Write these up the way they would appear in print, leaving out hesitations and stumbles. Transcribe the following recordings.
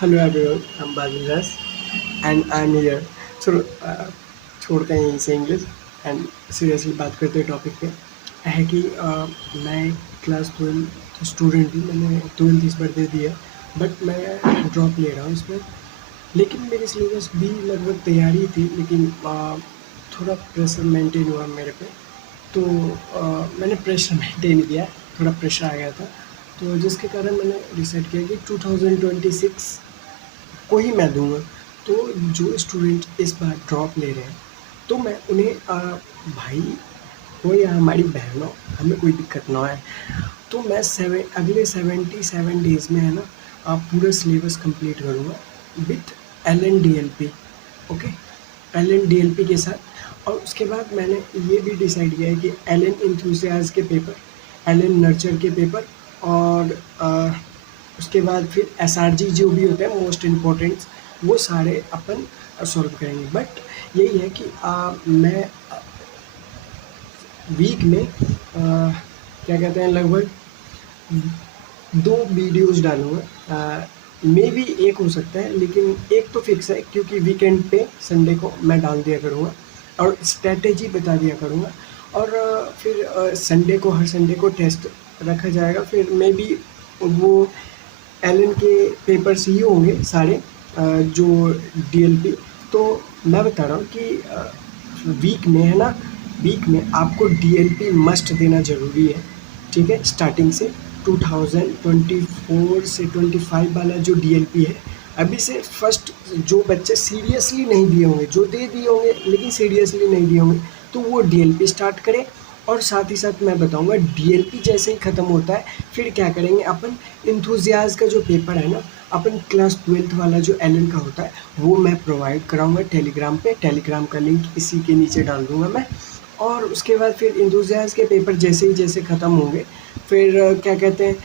Hello everyone, I am बादल व्यास and I am here. चलो छोड़ते हैं यहीं से इंग्लिश एंड सीरियसली बात करते हैं टॉपिक पे। है कि मैं क्लास 12 स्टूडेंट हूँ। मैंने 12th इस बार दे दिया, बट मैं ड्रॉप ले रहा हूँ इसमें। लेकिन मेरी सिलेबस भी लगभग तैयारी थी, लेकिन थोड़ा प्रेशर मेंटेन हुआ मेरे पे। तो मैंने प्रेशर मेंटेन किया, थोड़ा प्रेशर आ गया था। तो जिसके कारण मैंने डिसाइड किया कि 2026 को ही मैं दूँगा। तो जो स्टूडेंट इस बार ड्रॉप ले रहे हैं, तो मैं उन्हें भाई हो या हमारी बहन हो, हमें कोई दिक्कत ना आए। तो मैं अगले 77 डेज़ में है ना पूरा सिलेबस कंप्लीट करूँगा विथ LNDLP। ओके, LNDLP के साथ। और उसके बाद मैंने ये भी डिसाइड किया है कि LN इंथुसियाज के पेपर, LN नर्चर के पेपर, और उसके बाद फिर SRG जो भी होते हैं मोस्ट इम्पोर्टेंट्स, वो सारे अपन सॉल्व करेंगे। बट यही है कि मैं वीक में क्या कहते हैं, लगभग 2 वीडियोज़ डालूँगा। मे बी एक हो सकता है, लेकिन एक तो फिक्स है क्योंकि वीकेंड पे संडे को मैं डाल दिया करूँगा और स्ट्रैटेजी बता दिया करूँगा। और फिर संडे को, हर संडे को टेस्ट रखा जाएगा। फिर मे बी वो एलन के पेपर्स ही होंगे सारे, जो DLP। तो मैं बता रहा हूँ कि वीक में है ना, वीक में आपको DLP मस्ट देना ज़रूरी है। ठीक है, स्टार्टिंग से 2024 से 25 वाला जो DLP है, अभी से फर्स्ट जो बच्चे सीरियसली नहीं दिए होंगे, जो दे दिए होंगे लेकिन सीरियसली नहीं दिए होंगे, तो वो DLP स्टार्ट करें। और साथ ही साथ मैं बताऊंगा DLP जैसे ही ख़त्म होता है, फिर क्या करेंगे अपन, इंथुजियाज का जो पेपर है ना, अपन क्लास 12th वाला जो LN का होता है, वो मैं प्रोवाइड कराऊंगा टेलीग्राम पे। टेलीग्राम का लिंक इसी के नीचे डाल दूंगा मैं। और उसके बाद फिर इंथुजियाज के पेपर जैसे ही जैसे ख़त्म होंगे, फिर क्या कहते हैं,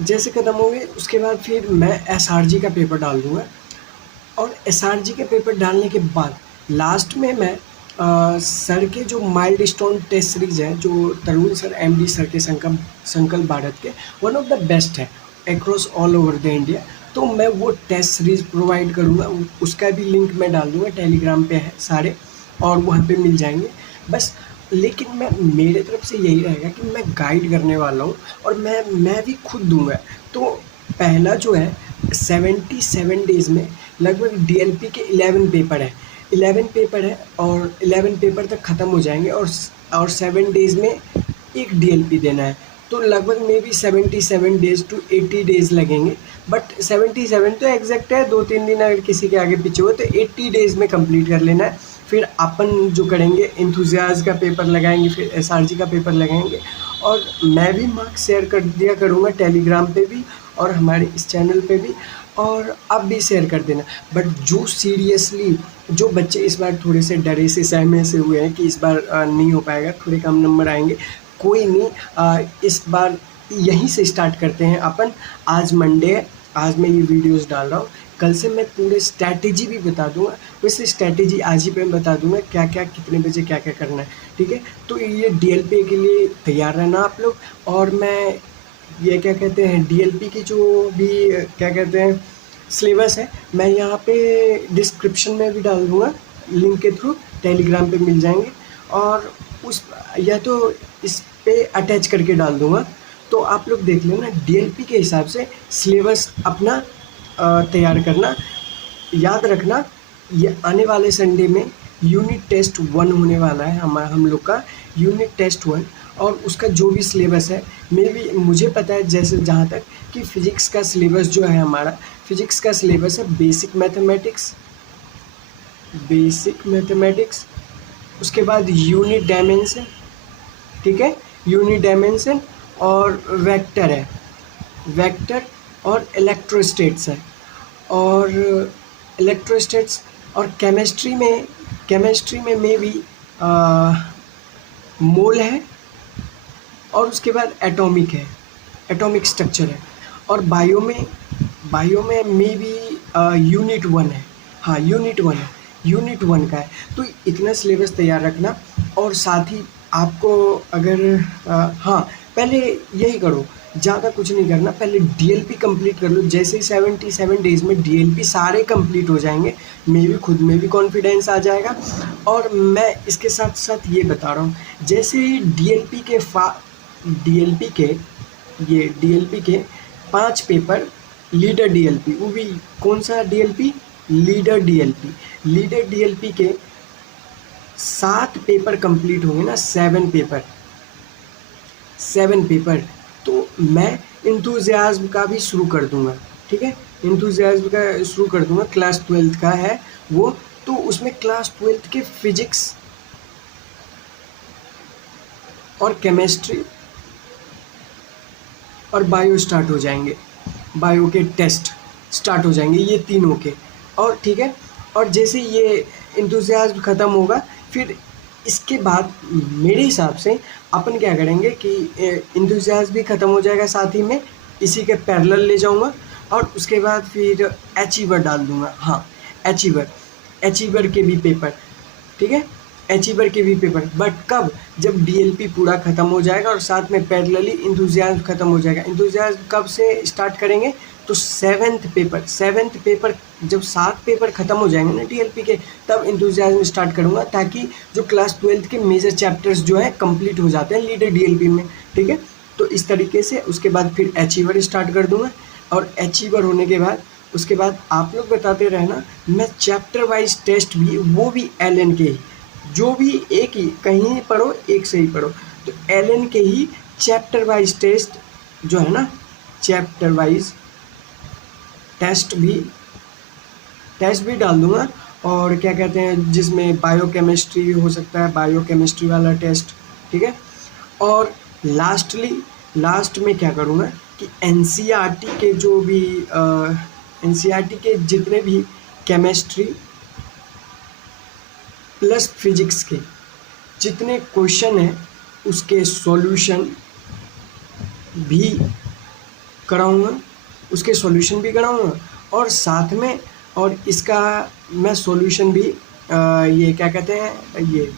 जैसे ख़त्म होंगे उसके बाद फिर मैं SRG का पेपर डाल दूंगा। और SRG के पेपर डालने के बाद लास्ट में मैं सर के जो माइल्ड स्टोन टेस्ट सीरीज है, जो तरुण सर, MD सर के, संकल्प भारत के, वन ऑफ द बेस्ट है across all over the India. तो मैं वो टेस्ट सीरीज प्रोवाइड करूँगा, उसका भी लिंक मैं डाल दूँगा, टेलीग्राम पे है सारे और वहाँ पे मिल जाएंगे बस। लेकिन मैं, मेरे तरफ से यही रहेगा कि मैं गाइड करने वाला हूँ और मैं भी खुद दूंगा। तो पहला जो है 77 डेज़ में लगभग DLP के 11 पेपर है, 11 पेपर है और 11 पेपर तक ख़त्म हो जाएंगे। और 7 डेज़ में एक DLP देना है। तो लगभग maybe 77 days to 80 days लगेंगे। बट 77 तो एग्जैक्ट है, 2-3 दिन अगर किसी के आगे पीछे हो तो 80 डेज़ में कंप्लीट कर लेना है। फिर अपन जो करेंगे, इंथुजियाज का पेपर लगाएंगे, फिर SRG का पेपर लगाएंगे। और मैं भी मार्क्स शेयर कर दिया करूँगा टेलीग्राम पे भी और हमारे इस चैनल पे भी, और आप भी शेयर कर देना। बट जो सीरियसली, जो बच्चे इस बार थोड़े से डरे से सहमे से हुए हैं कि इस बार नहीं हो पाएगा, थोड़े कम नंबर आएंगे, कोई नहीं, इस बार यहीं से स्टार्ट करते हैं अपन। आज मंडे है, आज मैं ये वीडियोस डाल रहा हूँ, कल से मैं पूरे स्ट्रैटेजी भी बता दूंगा। वैसे स्ट्रैटेजी आज ही पे मैं बता दूंगा क्या क्या, कितने बजे क्या क्या करना है। ठीक है, तो ये DLP के लिए तैयार रहना आप लोग। और मैं ये क्या कहते हैं, DLP की जो भी क्या कहते हैं सिलेबस है, मैं यहाँ पे डिस्क्रिप्शन में भी डाल दूँगा, लिंक के थ्रू टेलीग्राम पे मिल जाएंगे। और उस, या तो इस पे अटैच करके डाल दूँगा, तो आप लोग देख लेना। DLP के हिसाब से सिलेबस अपना तैयार करना। याद रखना, ये आने वाले संडे में यूनिट टेस्ट 1 होने वाला है, हम लोग का यूनिट टेस्ट 1। और उसका जो भी सिलेबस है, मुझे पता है जैसे जहाँ तक कि फ़िज़िक्स का सिलेबस जो है हमारा, फ़िज़िक्स का सिलेबस है बेसिक मैथमेटिक्स, उसके बाद यूनिट डायमेंशन। ठीक है, यूनिट डायमेंशन और वेक्टर है, वेक्टर और इलेक्ट्रोस्टैट्स है। और इलेक्ट्रोस्टैट्स और केमिस्ट्री में मे भी मोल है, और उसके बाद एटॉमिक है, एटॉमिक स्ट्रक्चर है। और बायो में मे बी यूनिट 1 है, हाँ यूनिट 1 है, यूनिट 1 का है। तो इतना सिलेबस तैयार रखना। और साथ ही आपको अगर हाँ, पहले यही करो, ज़्यादा कुछ नहीं करना, पहले डीएलपी कंप्लीट कर लो। जैसे ही 77 डेज़ में डीएलपी सारे कंप्लीट हो जाएंगे, मैं भी खुद में भी कॉन्फिडेंस आ जाएगा। और मैं इसके साथ साथ ये बता रहा हूँ, जैसे ही डीएलपी के 5 पेपर लीडर डीएलपी, वो भी कौन सा डीएलपी, लीडर डीएलपी के 7 पेपर कंप्लीट होंगे ना, 7 पेपर, तो मैं इंथुजियाज्म का भी शुरू कर दूंगा। ठीक है, इंथुजियाज्म का शुरू कर दूंगा, क्लास 12th का है वो, तो उसमें क्लास 12th के फिजिक्स और केमिस्ट्री और बायो स्टार्ट हो जाएंगे, बायो के टेस्ट स्टार्ट हो जाएंगे, ये तीनों के। और ठीक है, और जैसे ये इंथुजियाज्म ख़त्म होगा, फिर इसके बाद मेरे हिसाब से अपन क्या करेंगे कि इंथुजियाज्म भी ख़त्म हो जाएगा, साथ ही में इसी के पैरेलल ले जाऊंगा, और उसके बाद फिर अचीवर डाल दूंगा। हाँ, अचीवर के भी पेपर, ठीक है, अचीवर के भी पेपर, बट कब, जब डीएलपी पूरा ख़त्म हो जाएगा और साथ में पैरेलली इंथुजियाज्म ख़त्म हो जाएगा। इंथुजियाज्म कब से स्टार्ट करेंगे, तो 7th पेपर जब 7 पेपर ख़त्म हो जाएंगे ना डीएलपी के, तब इंथुजियाज्म स्टार्ट करूँगा, ताकि जो क्लास 12th के मेजर चैप्टर्स जो है कंप्लीट हो जाते हैं लीडर डीएलपी में। ठीक है, तो इस तरीके से उसके बाद फिर अचीवर स्टार्ट कर दूँगा, और अचीवर होने के बाद उसके बाद आप लोग बताते रहना, मैं चैप्टर वाइज टेस्ट भी, वो भी एलएन के ही, जो भी एक ही कहीं पढ़ो, एक से ही पढ़ो, तो एलएन के ही चैप्टर वाइज टेस्ट जो है ना, चैप्टर वाइज टेस्ट भी डाल दूंगा। और क्या कहते हैं, जिसमें बायोकेमिस्ट्री हो सकता है, बायोकेमिस्ट्री वाला टेस्ट। ठीक है, और लास्ट में क्या करूँगा कि एनसीईआरटी के जो भी एनसीईआरटी के जितने भी केमिस्ट्री प्लस फिजिक्स के जितने क्वेश्चन हैं, उसके सॉल्यूशन भी कराऊंगा, और साथ में, और इसका मैं सॉल्यूशन भी ये क्या कहते हैं, ये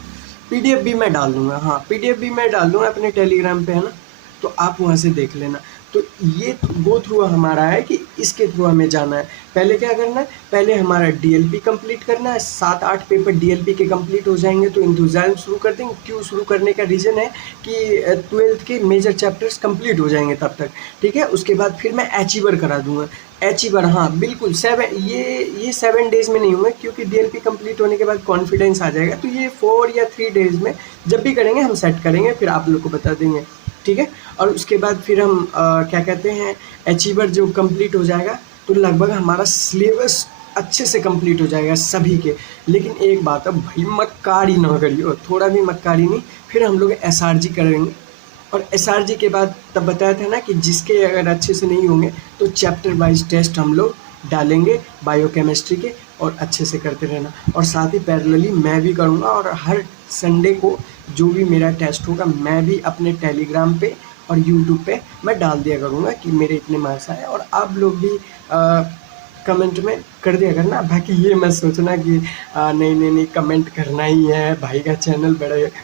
पीडीएफ भी मैं डाल दूंगा। हाँ, पीडीएफ भी मैं डाल दूंगा अपने टेलीग्राम पे, है ना, तो आप वहाँ से देख लेना। तो ये गो थ्रू हमारा है कि इसके थ्रू हमें जाना है। पहले क्या करना है, पहले हमारा डीएलपी कंप्लीट करना है, 7-8 पेपर डीएलपी के कंप्लीट हो जाएंगे तो इंतज़ाम शुरू कर देंगे। क्यों शुरू करने का रीज़न है कि 12th के मेजर चैप्टर्स कंप्लीट हो जाएंगे तब तक। ठीक है, उसके बाद फिर मैं अचीवर करा दूंगा। अचीवर, हाँ बिल्कुल, 7 डेज़ में नहीं होंगे, क्योंकि डीएलपी कंप्लीट होने के बाद कॉन्फिडेंस आ जाएगा, तो ये 4 या 3 डेज़ में जब भी करेंगे हम सेट करेंगे, फिर आप लोग को बता देंगे। ठीक है, और उसके बाद फिर हम क्या कहते हैं, अचीवर जो कंप्लीट हो जाएगा तो लगभग हमारा सिलेबस अच्छे से कंप्लीट हो जाएगा सभी के। लेकिन एक बात है भाई, मक्कारी ना करियो, थोड़ा भी मक्कारी नहीं। फिर हम लोग एसआरजी करेंगे, और एसआरजी के बाद तब बताया था ना कि जिसके अगर अच्छे से नहीं होंगे तो चैप्टर वाइज टेस्ट हम लोग डालेंगे बायोकेमिस्ट्री के, और अच्छे से करते रहना। और साथ ही पैरेलली मैं भी करूँगा, और हर संडे को जो भी मेरा टेस्ट होगा मैं भी अपने टेलीग्राम पे और यूट्यूब पे मैं डाल दिया करूँगा कि मेरे इतने मार्क्स आए, और आप लोग भी कमेंट में कर दिया करना। बाकी ये मत सोचना कि नहीं कमेंट करना ही है, भाई का चैनल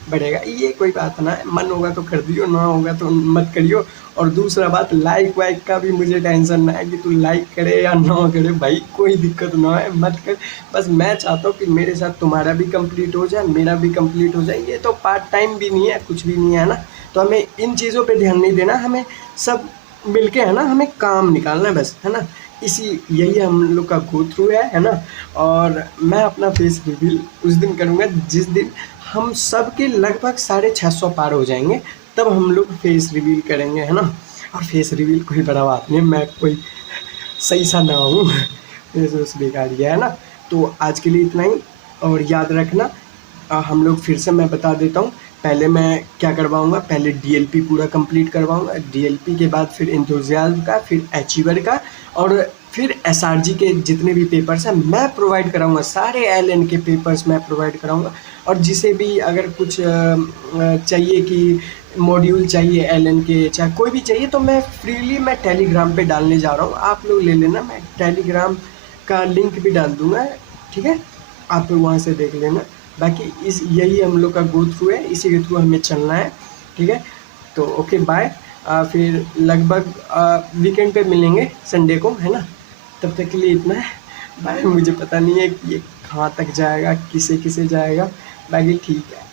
बढ़ेगा, ये कोई बात ना है, मन होगा तो कर दियो, ना होगा तो मत करियो। और दूसरा बात, लाइक वाइक का भी मुझे टेंशन ना है कि तू लाइक करे या ना करे, भाई कोई दिक्कत ना है, मत कर। बस मैं चाहता हूँ कि मेरे साथ तुम्हारा भी कंप्लीट हो जाए, मेरा भी कंप्लीट हो जाए। ये तो पार्ट टाइम भी नहीं है, कुछ भी नहीं है ना, तो हमें इन चीज़ों पे ध्यान नहीं देना, हमें सब मिलके है ना, हमें काम निकालना है बस, है ना। यही हम लोग का गो थ्रू है ना। और मैं अपना फेस रिवील उस दिन करूँगा जिस दिन हम सब के लगभग 650 पार हो जाएंगे, तब हम लोग फेस रिवील करेंगे, है ना। और फेस रिवील कोई बड़ा बात नहीं, मैं कोई सही सा ना हूँ, फेस बेकार ही है ना। तो आज के लिए इतना ही, और याद रखना हम लोग फिर से मैं बता देता हूँ, पहले मैं क्या करवाऊँगा, पहले डीएलपी पूरा कंप्लीट करवाऊँगा, डीएलपी के बाद फिर एंथुसियाज्म का, फिर अचीवर का, और फिर एसआरजी के जितने भी पेपर्स हैं मैं प्रोवाइड कराऊंगा, सारे एलएन के पेपर्स मैं प्रोवाइड कराऊंगा। और जिसे भी अगर कुछ चाहिए कि मॉड्यूल चाहिए एलएन के, चाहे कोई भी चाहिए, तो मैं फ्रीली मैं टेलीग्राम पे डालने जा रहा हूँ, आप लोग ले लेना, मैं टेलीग्राम का लिंक भी डाल दूँगा। ठीक है, आप लोग वहाँ से देख लेना। बाकी यही हम लोग का गो थ्रू है, इसी के थ्रू हमें चलना है। ठीक है, तो ओके बाय। फिर लगभग वीकेंड पे मिलेंगे संडे को, है ना। तब तक के लिए इतना है। भाई मुझे पता नहीं है कि ये कहाँ तक जाएगा, किसे किसे जाएगा, बाकी ठीक है।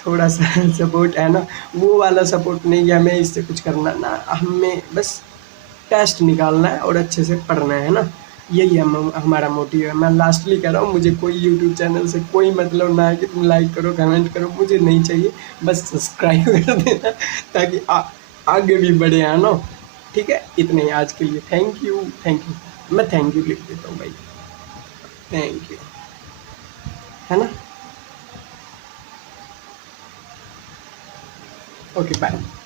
थोड़ा सा सपोर्ट है ना, वो वाला सपोर्ट नहीं कि हमें इससे कुछ करना ना, हमें बस टेस्ट निकालना है और अच्छे से पढ़ना है ना। यही हमारा मोटिव है। मैं लास्टली कह रहा हूँ, मुझे कोई यूट्यूब चैनल से कोई मतलब ना है कि तुम लाइक करो कमेंट करो, मुझे नहीं चाहिए। बस सब्सक्राइब कर देना ताकि आगे भी बढ़े, है ना। ठीक है, इतने ही आज के लिए। Thank you, thank you. मैं थैंक यू लिख देता हूँ भाई, थैंक यू, है ना। Okay bye.